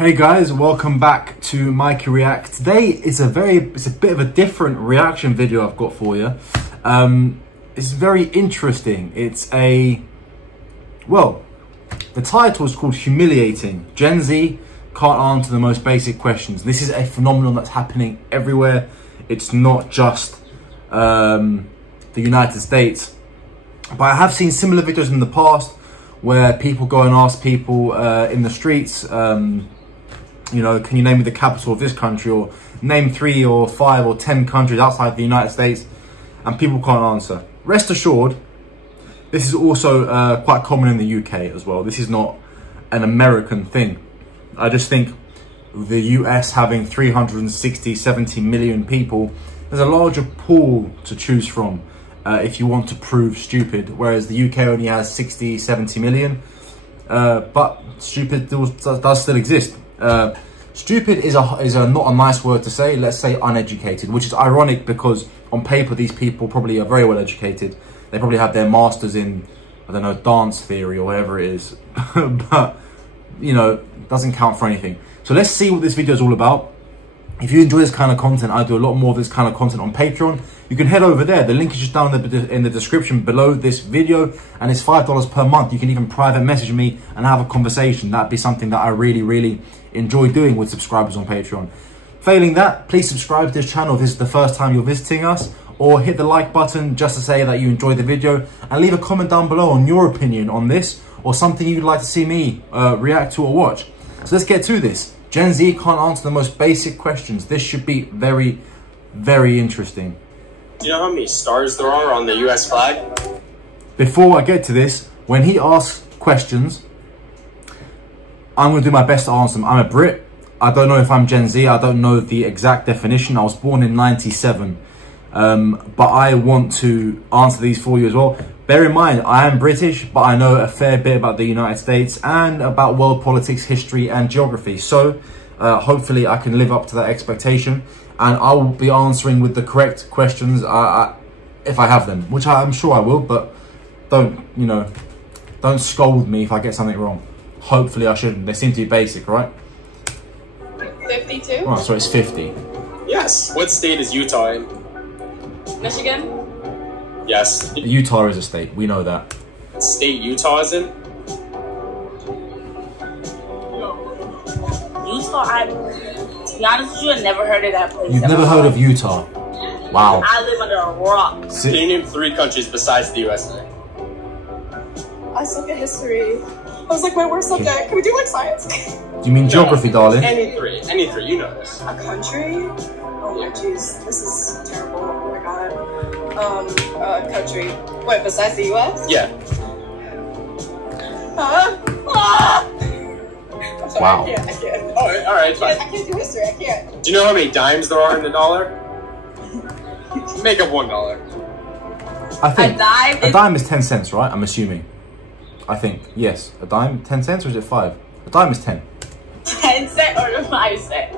Hey guys, welcome back to Mikey React. Today it's a bit of a different reaction video I've got for you. It's very interesting. The title is called Humiliating. Gen Z can't answer the most basic questions. This is a phenomenon that's happening everywhere. It's not just the United States. But I have seen similar videos in the past where people go and ask people in the streets, you know, can you name me the capital of this country, or name 3 or 5 or 10 countries outside the United States, and people can't answer. Rest assured, this is also quite common in the UK as well. This is not an American thing. I just think the US having 360-70 million people, there's a larger pool to choose from if you want to prove stupid, whereas the UK only has 60-70 million. But stupid does still exist. Stupid is not a nice word to say. Let's say uneducated, which is ironic because on paper these people probably are very well educated. They probably have their masters in, I don't know, dance theory or whatever it is. But, you know, doesn't count for anything. So let's see what this video is all about. If you enjoy this kind of content, I do a lot more of this kind of content on Patreon. You can head over there. The link is just down in the description below this video, and it's $5 per month. You can even private message me and have a conversation. That'd be something that I really enjoy doing with subscribers on Patreon. Failing that, please subscribe to this channel if this is the first time you're visiting us, or hit the like button just to say that you enjoyed the video, and leave a comment down below on your opinion on this, or something you'd like to see me react to or watch. So let's get to this. Gen Z can't answer the most basic questions. This should be very interesting. Do you know how many stars there are on the US flag? Before I get to this, when he asks questions, I'm going to do my best to answer them. I'm a Brit. I don't know if I'm Gen Z. I don't know the exact definition. I was born in '97. But I want to answer these for you as well. Bear in mind, I am British, but I know a fair bit about the United States and about world politics, history and geography. So hopefully I can live up to that expectation, and I will be answering with the correct questions if I have them, which I'm sure I will, but don't scold me if I get something wrong. Hopefully I shouldn't. They seem to be basic, right? 52? Oh, so it's 50. Yes. What state is Utah in? Michigan? Yes. Utah is a state. We know that. State Utah is in? Utah, to be honest with you, I've never heard of that place. You've never heard of Utah? Wow. I live under a rock. Can you name 3 countries besides the USA? I suck at history. I was like, my worst subject. Can we do like science? Do you mean geography, darling? Any three, you know this. A country? Oh my jeez, this is terrible. Oh my god. A country. Wait, besides the US? Yeah. I'm sorry, Wow. I can't. All right, fine. I can't do history, I can't. Do you know how many dimes there are in the dollar? Make up $1. I think A dime is 10 cents, right? I'm assuming. I think, yes. A dime, 10 cents, or is it 5? A dime is 10. 10 cent or 5 cent?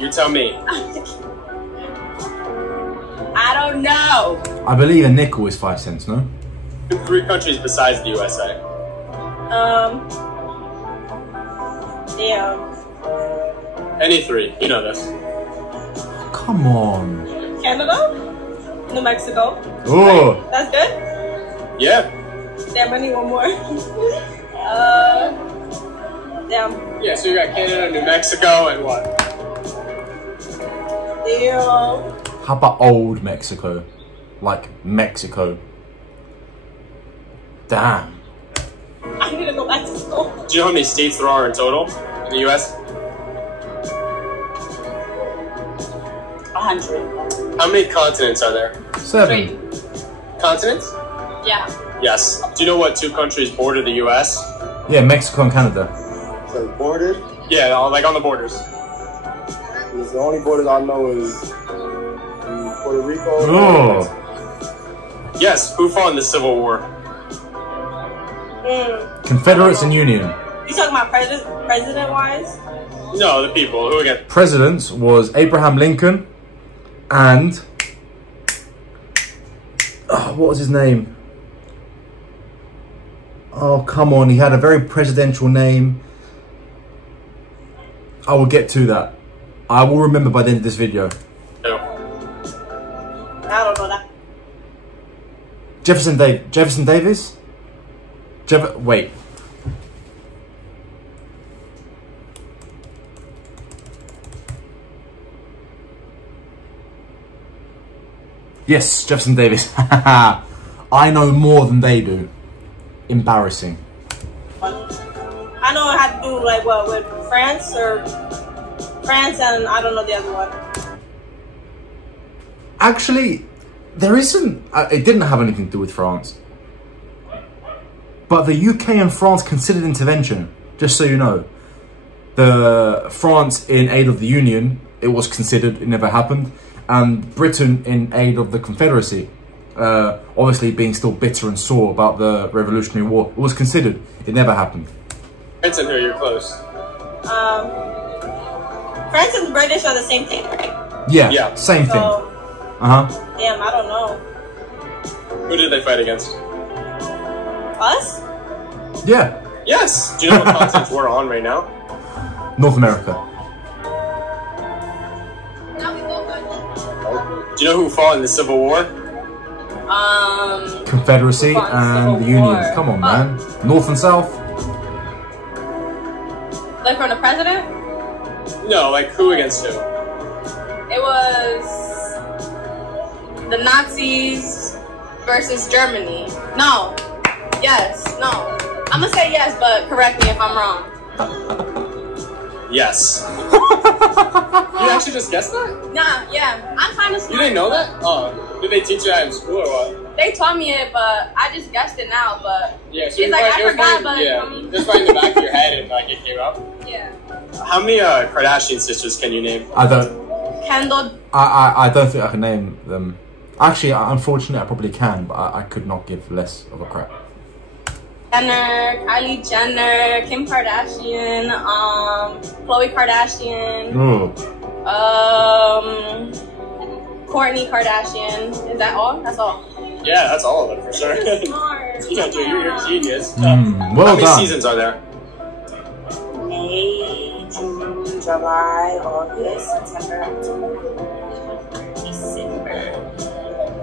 You tell me. I don't know. I believe a nickel is 5 cents, no? 3 countries besides the USA. Damn. Any 3, you know this. Come on. Canada? New Mexico? Oh. That's good? Yeah. Damn, I need one more. Damn. Yeah, so you got Canada, New Mexico, and what? Damn. How about old Mexico? Like Mexico. Damn. I need to go back to school. Do you know how many states there are in total in the US? 100. How many continents are there? 7. 3. Continents? Yeah. Yes. Do you know what 2 countries border the US? Yeah, Mexico and Canada. So borders? Yeah, like on the borders. The only borders I know is Puerto Rico. Oh. Yes, who fought in the Civil War? Confederates and Union. You talking about president-wise? No, the people. Who again? Presidents was Abraham Lincoln and... what was his name? Oh, come on. He had a very presidential name. I will get to that. I will remember by the end of this video. No. I don't know that. Jefferson Davis? Wait. Yes, Jefferson Davis. I know more than they do. Embarrassing. I know it had to do like what with France and I don't know the other one. Actually, there isn't. It didn't have anything to do with France. But the UK and France considered intervention, just so you know. The France in aid of the Union, it was considered, it never happened. And Britain in aid of the Confederacy, obviously being still bitter and sore about the Revolutionary War, it was considered, it never happened. France and who, you're close. France and the British are the same thing, right? Yeah. Same thing. Damn, I don't know. Who did they fight against? Us? Yeah. Yes! Do you know what continent we're on right now? North America. Do you know who fought in the Civil War? Confederacy and the Union. Come on, man. North and South. Like from the president? No, like who against who? It was the Nazis versus Germany. No. Yes. No. I'm gonna say yes, but correct me if I'm wrong. Yes. You actually just guessed that? Nah, yeah. I'm kind of smart. You didn't know that? Oh, did they teach you that in school or what? They taught me it, but I just guessed it now, but Yeah, so it's like I forgot, but just right in the back of your head and like it came up. yeah. How many Kardashian sisters can you name? I don't. Kendall. I don't think I can name them. Actually, unfortunately, I probably can, but I could not give less of a crap. Jenner, Kylie Jenner, Kim Kardashian, Khloe Kardashian, Kourtney Kardashian. Is that all? That's all. Yeah, that's all of them for sure. Smart. Yeah, dude, you're a genius. Well How many done. seasons are there? May, June, July, August, September, October, December.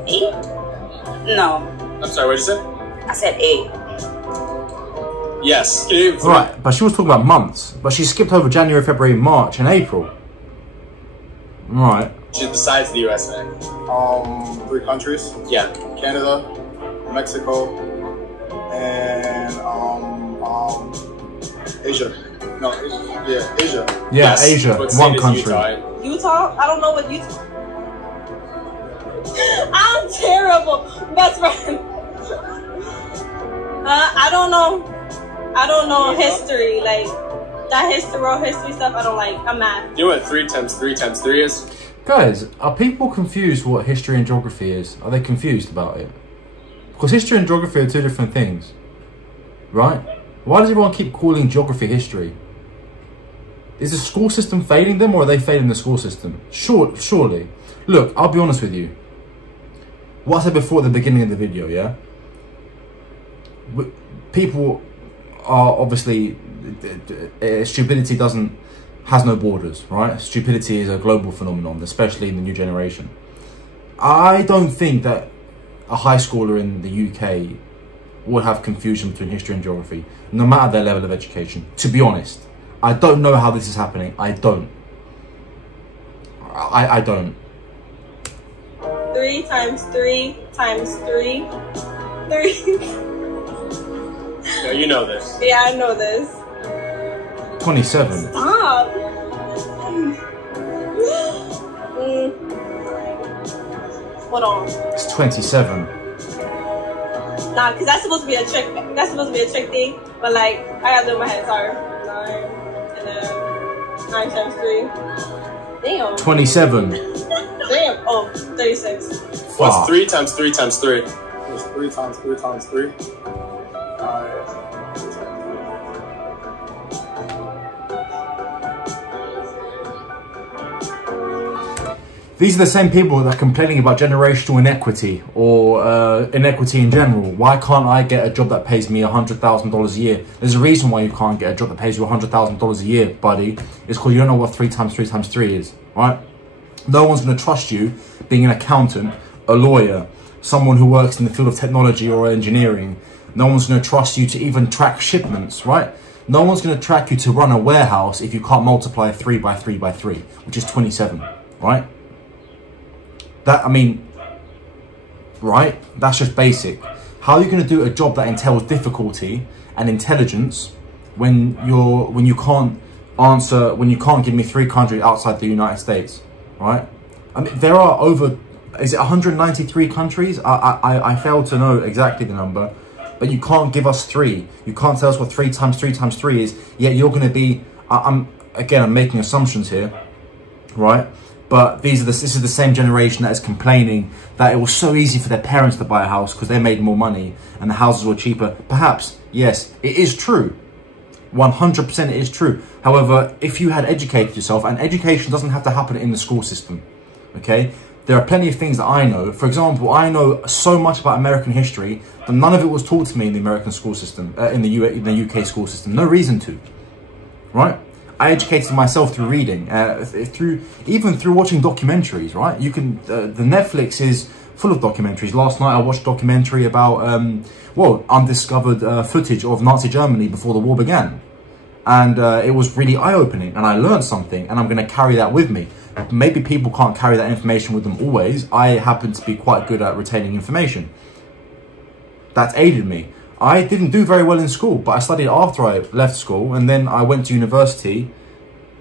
8? No, I'm sorry, what did you say? I said 8. Yes. Can you name three? Right, but she was talking about months. But she skipped over January, February, March, and April. Right. Besides the USA. 3 countries. Yeah. Canada, Mexico, and Asia. No, Asia. Yeah, Asia. Yeah, Yes. Asia. What One state is country. Utah in? Utah? I don't know what Utah. I'm terrible. Best friend. I don't know. I don't know history, like that history stuff. I don't like. I'm mad. You know what 3 times 3 times 3 is? Guys, are people confused what history and geography is? Are they confused about it? Because history and geography are 2 different things. Right? Why does everyone keep calling geography history? Is the school system failing them, or are they failing the school system? Surely. Look, I'll be honest with you. What I said before at the beginning of the video, yeah? People are obviously... stupidity has no borders, right? Stupidity is a global phenomenon, especially in the new generation. I don't think that a high schooler in the UK would have confusion between history and geography, no matter their level of education, to be honest. I don't know how this is happening. I don't. I don't. 3 times 3 times 3. 3. No, you know this. Yeah, I know this. 27. Stop. Hold on. It's 27. Nah, cause that's supposed to be a trick. That's supposed to be a trick thing. But like, I gotta do it in my head. Sorry. 9 and then 9 times 3. Damn. 27. Damn. Oh, 36. What's 3 times 3 times 3? It's 3 times 3 times 3. These are the same people that are complaining about generational inequity or inequity in general. Why can't I get a job that pays me $100,000 a year? There's a reason why you can't get a job that pays you $100,000 a year, buddy. It's because you don't know what 3 times 3 times 3 is, right? No one's going to trust you being an accountant, a lawyer, someone who works in the field of technology or engineering. No one's going to trust you to even track shipments, right? No one's going to track you to run a warehouse if you can't multiply 3 by 3 by 3, which is 27, right? That, I mean, right? That's just basic. How are you going to do a job that entails difficulty and intelligence when you can't answer, when you can't give me 3 countries outside the United States, right? I mean, there are over, is it 193 countries? I fail to know exactly the number, but you can't give us 3. You can't tell us what 3 times 3 times 3 is, yet you're going to be, I'm making assumptions here, right? But this is the same generation that is complaining that it was so easy for their parents to buy a house because they made more money and the houses were cheaper. Perhaps, yes, it is true. 100% it is true. However, if you had educated yourself, and education doesn't have to happen in the school system, okay? There are plenty of things that I know. For example, I know so much about American history that none of it was taught to me in the American school system, in the UK school system. No reason to, right? I educated myself through reading, even through watching documentaries, right? You can, the Netflix is full of documentaries. Last night I watched a documentary about, undiscovered footage of Nazi Germany before the war began. And it was really eye-opening, and I learned something, and I'm going to carry that with me. Maybe people can't carry that information with them always. I happen to be quite good at retaining information. That's aided me. I didn't do very well in school, but I studied after I left school, and then I went to university,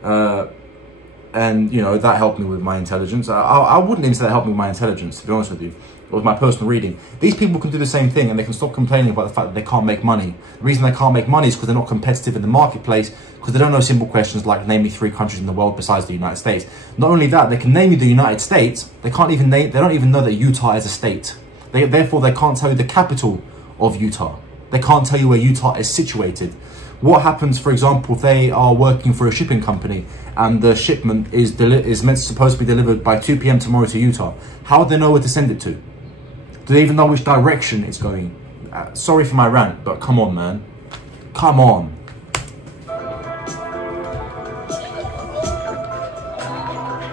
and, you know, that helped me with my intelligence. I wouldn't even say that helped me with my intelligence, to be honest with you, or with my personal reading. These people can do the same thing, and they can stop complaining about the fact that they can't make money. The reason they can't make money is because they're not competitive in the marketplace, because they don't know simple questions like, name me 3 countries in the world besides the United States. Not only that, they can name you the United States, they don't even know that Utah is a state. Therefore, they can't tell you the capital of Utah. They can't tell you where Utah is situated. What happens, for example, if they are working for a shipping company and the shipment is supposed to be delivered by 2 p.m. tomorrow to Utah? How do they know where to send it to? Do they even know which direction it's going? Sorry for my rant, but come on, man. Come on.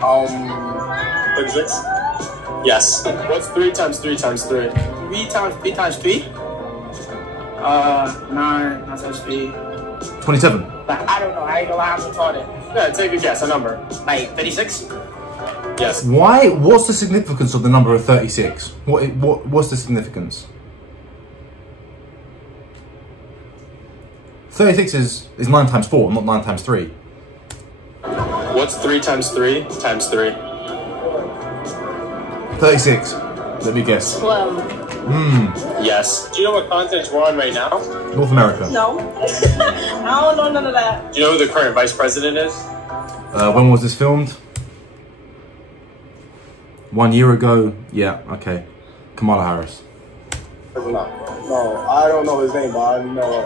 $36? Yes. What's 3 times 3 times 3? 3 times 3 times 3? 9 times 3. 27. Like, I don't know. I know I'm retarded. Yeah, take a guess, a number. Like 36? Yes. Why? What's the significance of the number of 36? What's the significance? 36 is 9 times 4, not 9 times 3. What's 3 times 3 times 3? 36. Let me guess. 12. Yes. Do you know what continent we're on right now? North America. No. I don't know none of that. Do you know who the current vice president is? When was this filmed? 1 year ago. Yeah, okay. Kamala Harris. No, I don't know his name, but I know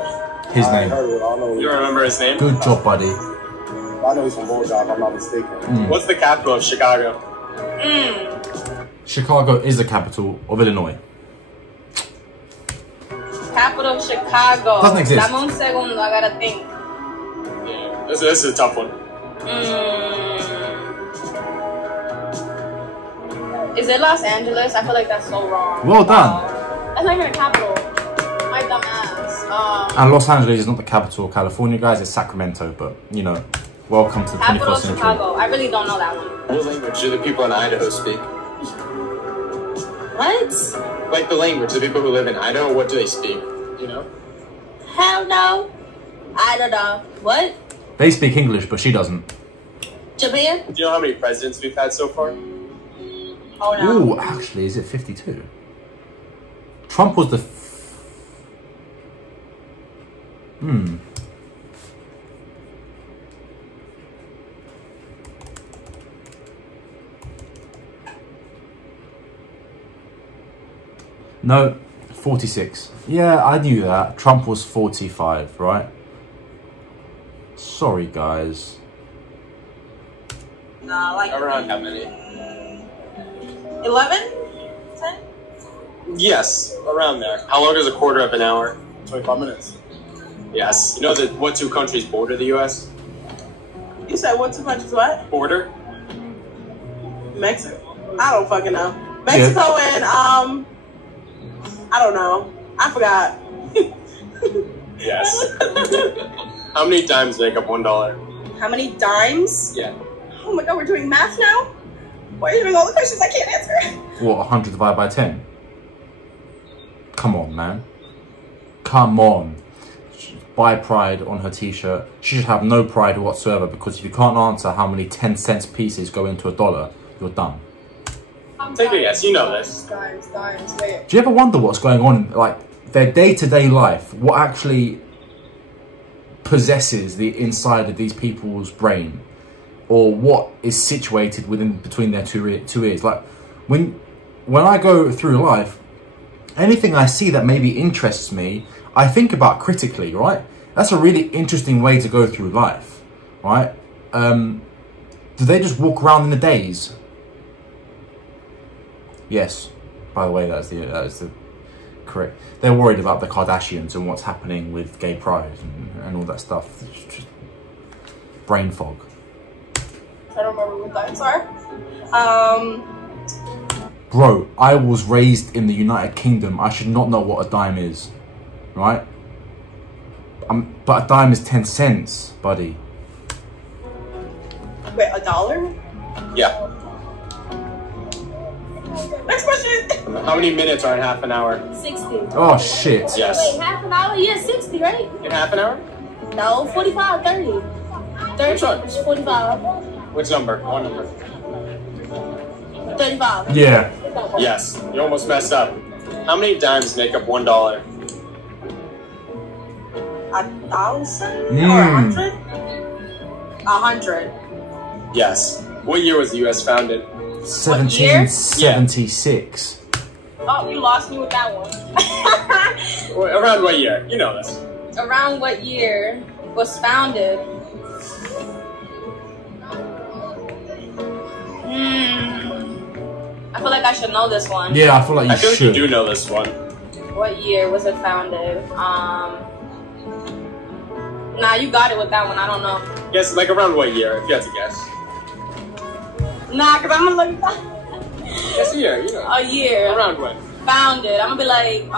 His name. You don't remember his name? Good job, buddy. I know he's from Bulldog, if I'm not mistaken. What's the capital of Chicago? Chicago is the capital of Illinois. Capital of Chicago. Doesn't exist. Dame un segundo, I gotta think. This is a tough one. Is it Los Angeles? I feel like that's so wrong. Well done. That's not even a capital. My dumb ass. And Los Angeles is not the capital of California, guys. It's Sacramento, but, you know, welcome to the Capital 21st of century. Chicago. I really don't know that one. What language do the people in Idaho speak? What? Like the language, the people who live in Idaho, what do they speak? You know? Hell no. I don't know. What? They speak English, but she doesn't. Japan? Do you know how many presidents we've had so far? Oh no. Ooh, actually, is it 52? Trump was the... No, 46. Yeah, I knew that. Trump was 45, right? Sorry, guys. Nah, like Around how many? 11? 10? Yes, around there. How long is a quarter of an hour? 25 minutes. Yes. You know that what two countries border the U.S.? You said what two countries what? Border? Mexico. I don't fucking know. Mexico and I don't know. I forgot. Yes. How many dimes make up $1? How many dimes? Yeah. Oh my god, we're doing math now? Why are you doing all the questions I can't answer? What, 100 divided by 10? Come on, man. Come on. Buy pride on her t-shirt. She should have no pride whatsoever, because if you can't answer how many 10-cent pieces go into $1, you're done. Take a guess. You know this. Dimes, wait. Do you ever wonder what's going on, like, their day-to-day life? What actually possesses the inside of these people's brain? Or what is situated between their two ears? Like, when I go through life, anything I see that maybe interests me, I think about critically, right? That's a really interesting way to go through life, right? Do they just walk around in a daze? Yes. By the way, that is the correct. They're worried about the Kardashians and what's happening with gay pride and all that stuff. It's just brain fog. I don't remember what dimes are. Bro, I was raised in the United Kingdom. I should not know what a dime is, right? But a dime is 10 cents, buddy. Wait, $1? Yeah. Next question. How many minutes are in half an hour? 60. Oh shit. Yes. Wait, half an hour? Yeah, 60, right? In half an hour? No, 45, 30. 30, Which one? 45. Which number? One number. 35. Yeah. Yes. You almost messed up. How many dimes make up $1? 1,000 or Mm. 100? 100. Yes. What year was the U.S. founded? 1776. Oh, you lost me with that one. Around what year? You know this. Around what year was founded? I feel like I should know this one. Yeah, I feel like you I feel like should. you do know this one. What year was it founded? Nah, you got it with that one. I don't know. Guess, like, around what year, if you had to guess? Nah, because I'm going to look Guess a year, you know. a year. Around when? Founded. I'm going to be like,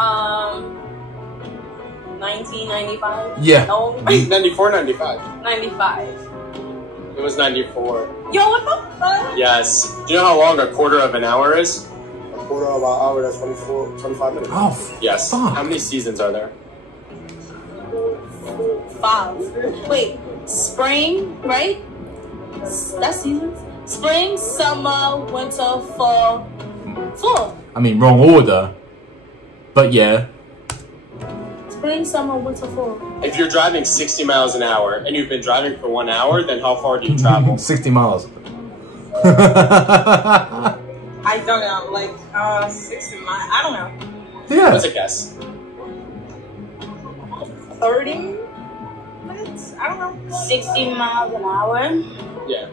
1995? Yeah. No. 94, 95. 95. It was 94. Yo, what the fuck? Yes. Do you know how long a quarter of an hour is? A quarter of an hour, that's 25 minutes. Oh, Yes. fuck. How many seasons are there? 5. Wait, spring, right? That's seasons? Spring, summer, winter, fall. 4. I mean, wrong order. But yeah. Spring, summer, winter, fall. If you're driving 60 miles an hour and you've been driving for 1 hour, then how far do you travel? 60 miles. I don't know, like 60 miles. I don't know. Yeah. What's a guess? 30 minutes? I don't know. 60 miles an hour. Yeah.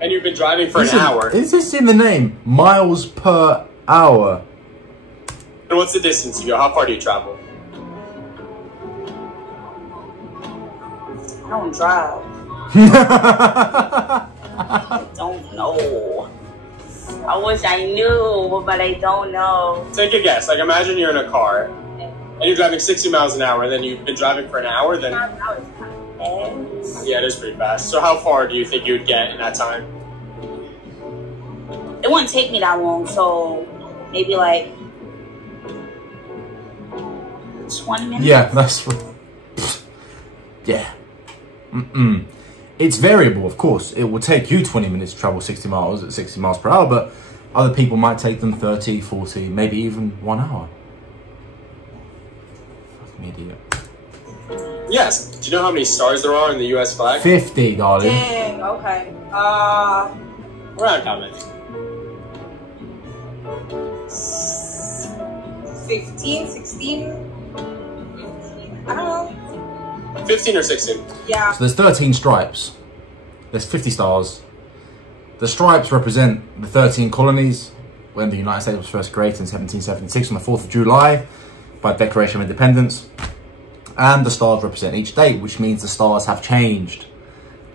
And you've been driving for an hour. Is this in the name? Miles per hour. And what's the distance you go? How far do you travel? I don't drive. I don't know. I wish I knew, but I don't know. Take a guess. Like, imagine you're in a car and you're driving 60 miles an hour, and then you've been driving for an hour, then... Yeah, it is pretty fast. So how far do you think you would get in that time? It wouldn't take me that long, so maybe like 20 minutes. Yeah, that's... Yeah. It's variable, of course. It will take you 20 minutes to travel 60 miles at 60 miles per hour, but other people might take them 30, 40, maybe even 1 hour. Fucking idiot. Yes. Do you know how many stars there are in the U.S. flag? 50, darling. Dang, okay. Around how many? 15, 16? I don't know. 15 or 16? Yeah. So there's 13 stripes. There's 50 stars. The stripes represent the 13 colonies. when the United States was first created in 1776 on the 4th of July by Declaration of Independence. And the stars represent each date, which means the stars have changed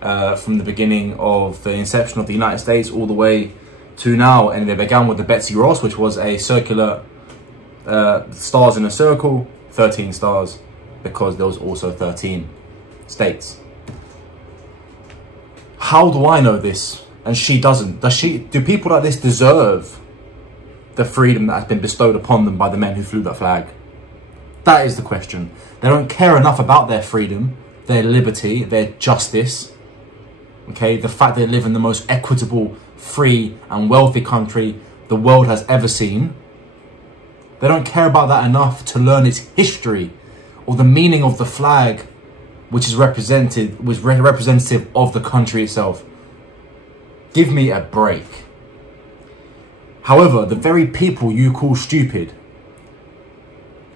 from the beginning of the inception of the United States all the way to now. And they began with the Betsy Ross, which was a circular stars in a circle, 13 stars, because there was also 13 states. How do I know this and she doesn't? Do people like this deserve the freedom that has been bestowed upon them by the men who flew that flag? That is the question. They don't care enough about their freedom, their liberty, their justice. Okay, the fact they live in the most equitable, free and wealthy country the world has ever seen. They don't care about that enough to learn its history or the meaning of the flag, which is representative of the country itself. Give me a break. However, the very people you call stupid,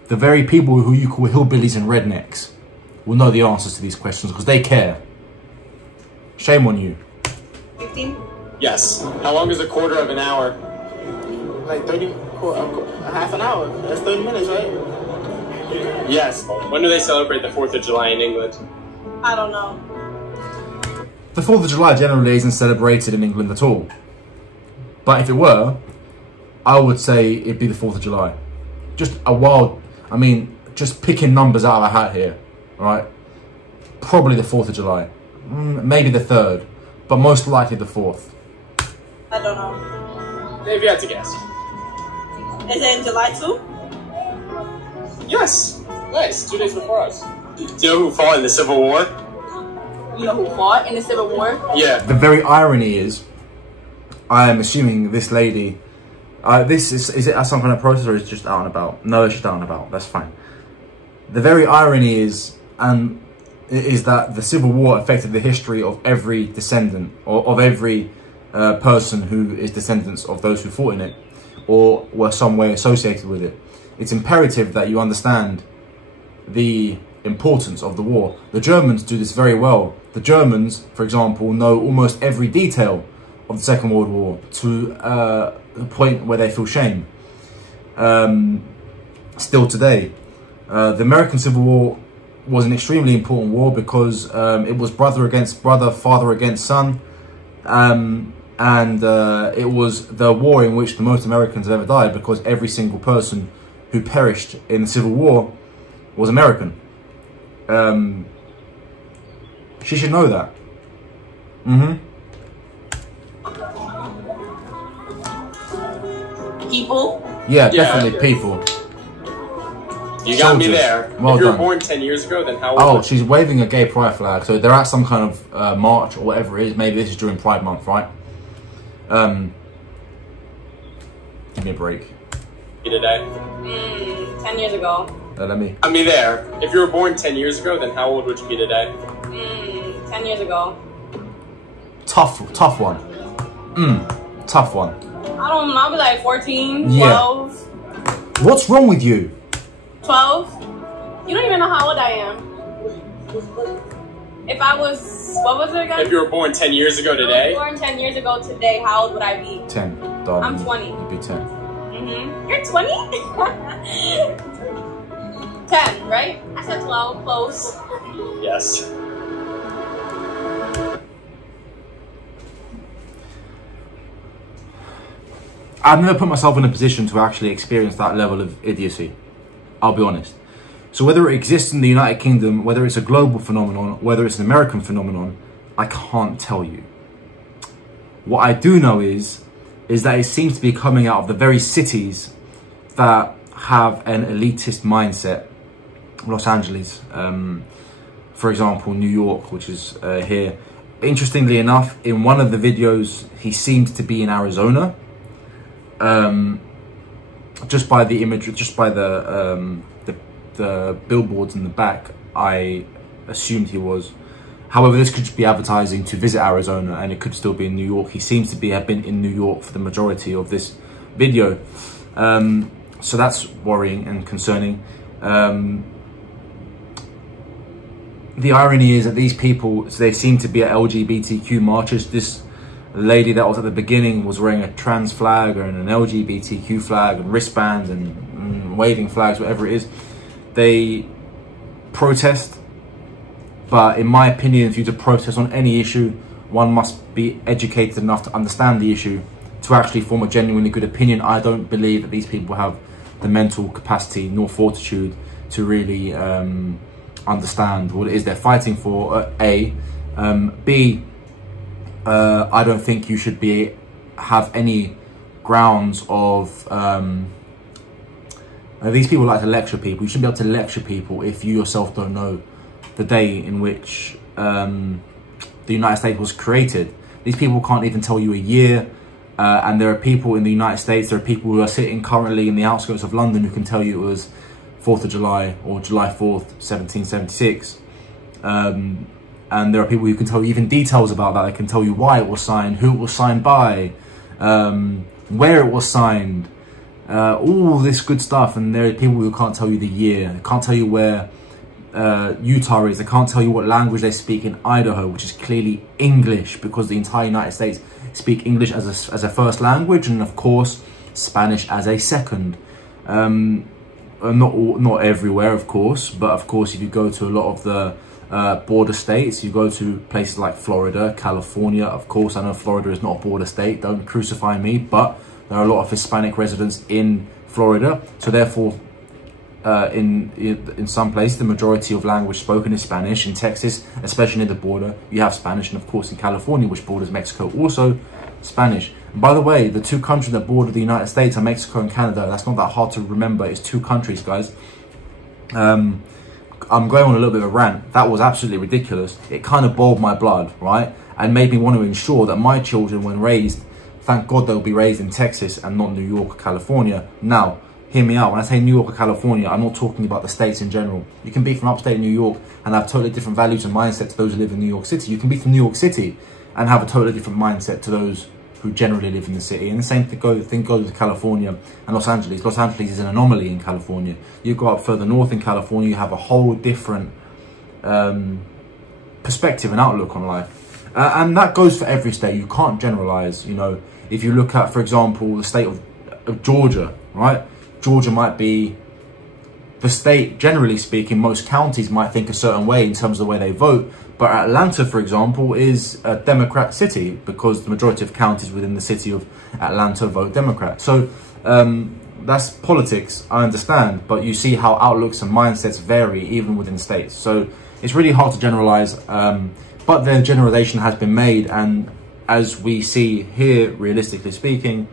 the very people who you call hillbillies and rednecks, will know the answers to these questions because they care. Shame on you. 15? Yes. How long is a quarter of an hour? Like 30, half an hour. That's 30 minutes, right? Yes. When do they celebrate the 4th of July in England? I don't know. The 4th of July generally isn't celebrated in England at all. But if it were, I would say it'd be the 4th of July. Just a wild, I mean, just picking numbers out of a hat here, right? Probably the 4th of July. Maybe the 3rd, but most likely the 4th. I don't know. If you had to guess. Is it in July 2? Yes. Nice. 2 days before us. Do you know who fought in the Civil War? You know who fought in the Civil War? Yeah. The very irony is, I am assuming this lady, is it some kind of protest or is it just out and about? No, it's just out and about. That's fine. The very irony is that the Civil War affected the history of every descendant or of every person who is descendants of those who fought in it or were some way associated with it. It's imperative that you understand the importance of the war. The Germans do this very well. The Germans, for example, know almost every detail of the Second World War to the point where they feel shame. Still today, the American Civil War was an extremely important war because it was brother against brother, father against son, and it was the war in which the most Americans have ever died because every single person who perished in the Civil War was American. She should know that. People? Yeah, definitely people. You got me Soldiers. there. Well if you were done. born 10 years ago, then how old? Oh, she's waving a gay pride flag. So they're at some kind of march or whatever it is. Maybe this is during Pride Month, right? Give me a break. Today. 10 years ago. Let me. Got me there. If you were born 10 years ago, then how old would you be today? 10 years ago. Tough one. Tough one. I don't know, I'll be like 14, Yeah. 12. What's wrong with you? 12? You don't even know how old I am. If I was, what was it again? If you were born 10 years ago today? If I was born 10 years ago today, how old would I be? 10. Darling. I'm 20. You'd be 10. You're 20? 10, right? I said 12, close. Yes. I've never put myself in a position to actually experience that level of idiocy. I'll be honest. So whether it exists in the United Kingdom, whether it's a global phenomenon, whether it's an American phenomenon, I can't tell you. What I do know is that it seems to be coming out of the very cities that have an elitist mindset. Los Angeles, for example, New York, which is here. Interestingly enough, in one of the videos, he seems to be in Arizona. Just by the image, just by the billboards in the back, I assumed he was. However, this could just be advertising to visit Arizona, and it could still be in New York. He seems to have been in New York for the majority of this video, so that's worrying and concerning. The irony is that these people, so they seem to be at LGBTQ marches. This The lady that was at the beginning was wearing a trans flag and an LGBTQ flag and wristbands and waving flags, whatever it is. They protest, but in my opinion, for you to protest on any issue, one must be educated enough to understand the issue to actually form a genuinely good opinion. I don't believe that these people have the mental capacity nor fortitude to really understand what it is they're fighting for, A. B, I don't think you should have any grounds of... these people like to lecture people. You shouldn't be able to lecture people if you yourself don't know the day in which the United States was created. These people can't even tell you a year. And there are people in the United States, there are people who are sitting currently in the outskirts of London who can tell you it was 4th of July or July 4th, 1776. And there are people who can tell you even details about that. They can tell you why it was signed, who it was signed by, where it was signed, all this good stuff. And there are people who can't tell you the year, they can't tell you where Utah is, they can't tell you what language they speak in Idaho, which is clearly English, because the entire United States speak English as a first language, and of course Spanish as a second. Not everywhere, of course, but of course if you go to a lot of the border states, you go to places like Florida, California. Of course, I know Florida is not a border state, don't crucify me, but there are a lot of Hispanic residents in Florida, so therefore in some places the majority of language spoken is Spanish. In Texas, especially near the border, you have Spanish, and of course in California, which borders Mexico, also Spanish. And by the way, the two countries that border the United States are Mexico and Canada. That's not that hard to remember. It's two countries, guys. I'm going on a little bit of a rant. That was absolutely ridiculous. It kind of boiled my blood, right? And made me want to ensure that my children, when raised, thank God they'll be raised in Texas and not New York or California. Now, hear me out. When I say New York or California, I'm not talking about the states in general. You can be from upstate New York and have totally different values and mindset to those who live in New York City. You can be from New York City and have a totally different mindset to those who generally live in the city. And the same thing goes with California and Los Angeles. Los Angeles is an anomaly in California. You go up further north in California, you have a whole different perspective and outlook on life. And that goes for every state. You can't generalize. You know, if you look at, for example, the state of Georgia, right? Georgia might be the state, generally speaking, most counties might think a certain way in terms of the way they vote. But Atlanta, for example, is a Democrat city because the majority of counties within the city of Atlanta vote Democrat. So that's politics, I understand. But you see how outlooks and mindsets vary even within states. So it's really hard to generalize. But the generalization has been made. And as we see here, realistically speaking,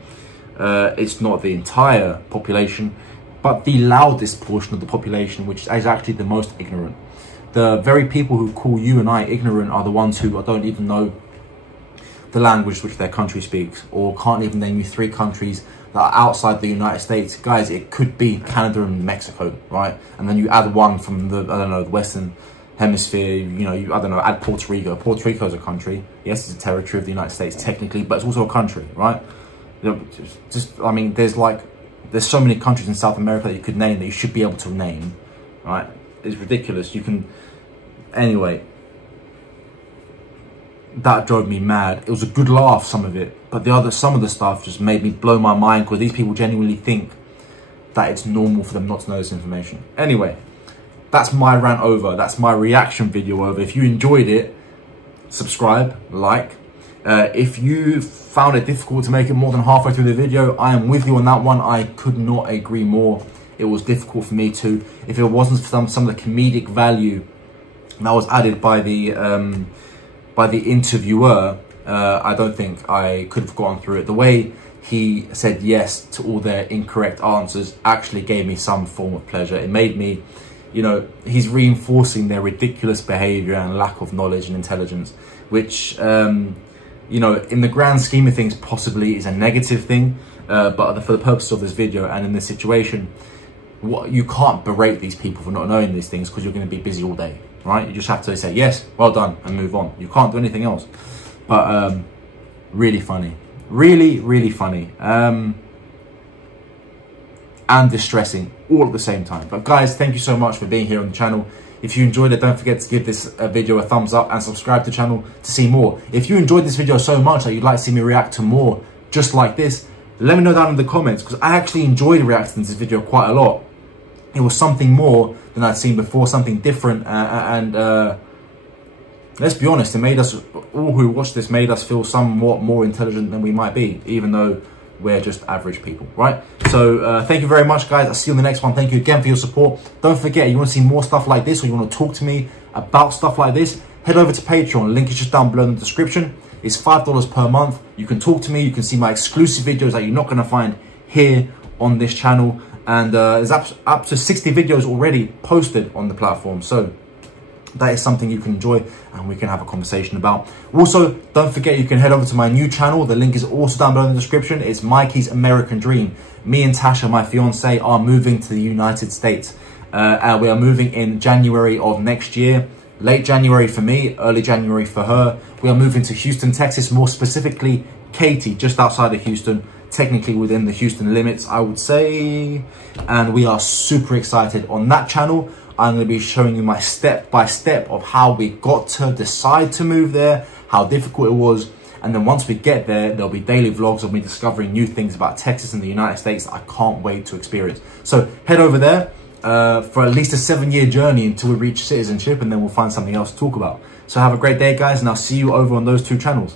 it's not the entire population, but the loudest portion of the population, which is actually the most ignorant. The very people who call you and I ignorant are the ones who don't even know the language which their country speaks, or can't even name you 3 countries that are outside the United States. Guys, it could be Canada and Mexico, right? And then you add one from the, I don't know, the Western Hemisphere, you know, I don't know, add Puerto Rico. Puerto Rico is a country. Yes, it's a territory of the United States technically, but it's also a country, right? You know, I mean, there's so many countries in South America that you could name that you should be able to name, right? It's ridiculous. You can, anyway, that drove me mad. It was a good laugh, some of it, but some of the stuff just made me blow my mind, because these people genuinely think that it's normal for them not to know this information. Anyway, that's my rant over. That's my reaction video over. If you enjoyed it, subscribe, like. If you found it difficult to make it more than halfway through the video, I am with you on that one. I could not agree more. It was difficult for me too. If it wasn't for some of the comedic value that was added by the interviewer, I don't think I could have gone through it. The way he said yes to all their incorrect answers actually gave me some form of pleasure. It made me, you know, he's reinforcing their ridiculous behavior and lack of knowledge and intelligence, which, you know, in the grand scheme of things, possibly is a negative thing. But for the purpose of this video and in this situation, you can't berate these people for not knowing these things, because you're going to be busy all day, right? You just have to say, yes, well done, and move on. You can't do anything else. But really funny. Really, really funny. And distressing all at the same time. But guys, thank you so much for being here on the channel. If you enjoyed it, don't forget to give this video a thumbs up and subscribe to the channel to see more. If you enjoyed this video so much that you'd like to see me react to more just like this, let me know down in the comments, because I actually enjoyed reacting to this video quite a lot. It was something more than I'd seen before, something different, and let's be honest, it made us, all who watched this, made us feel somewhat more intelligent than we might be, even though we're just average people, right? So thank you very much, guys. I'll see you in the next one. Thank you again for your support. Don't forget, you want to see more stuff like this, or you want to talk to me about stuff like this, head over to Patreon. Link is just down below in the description. It's $5 per month. You can talk to me. You can see my exclusive videos that you're not going to find here on this channel. And there's up to 60 videos already posted on the platform. So that is something you can enjoy and we can have a conversation about. Also, don't forget, you can head over to my new channel. The link is also down below in the description. It's Mikey's American Dream. Me and Tasha, my fiance, are moving to the United States. And we are moving in January of next year. Late January for me, early January for her. We are moving to Houston, Texas, more specifically Katy, just outside of Houston, technically within the Houston limits, I would say. And we are super excited. On that channel, I'm going to be showing you my step-by-step of how we got to decide to move there, how difficult it was. And then once we get there, there'll be daily vlogs of me discovering new things about Texas and the United States that I can't wait to experience. So head over there for at least a 7-year journey until we reach citizenship, and then we'll find something else to talk about. So have a great day, guys, and I'll see you over on those two channels.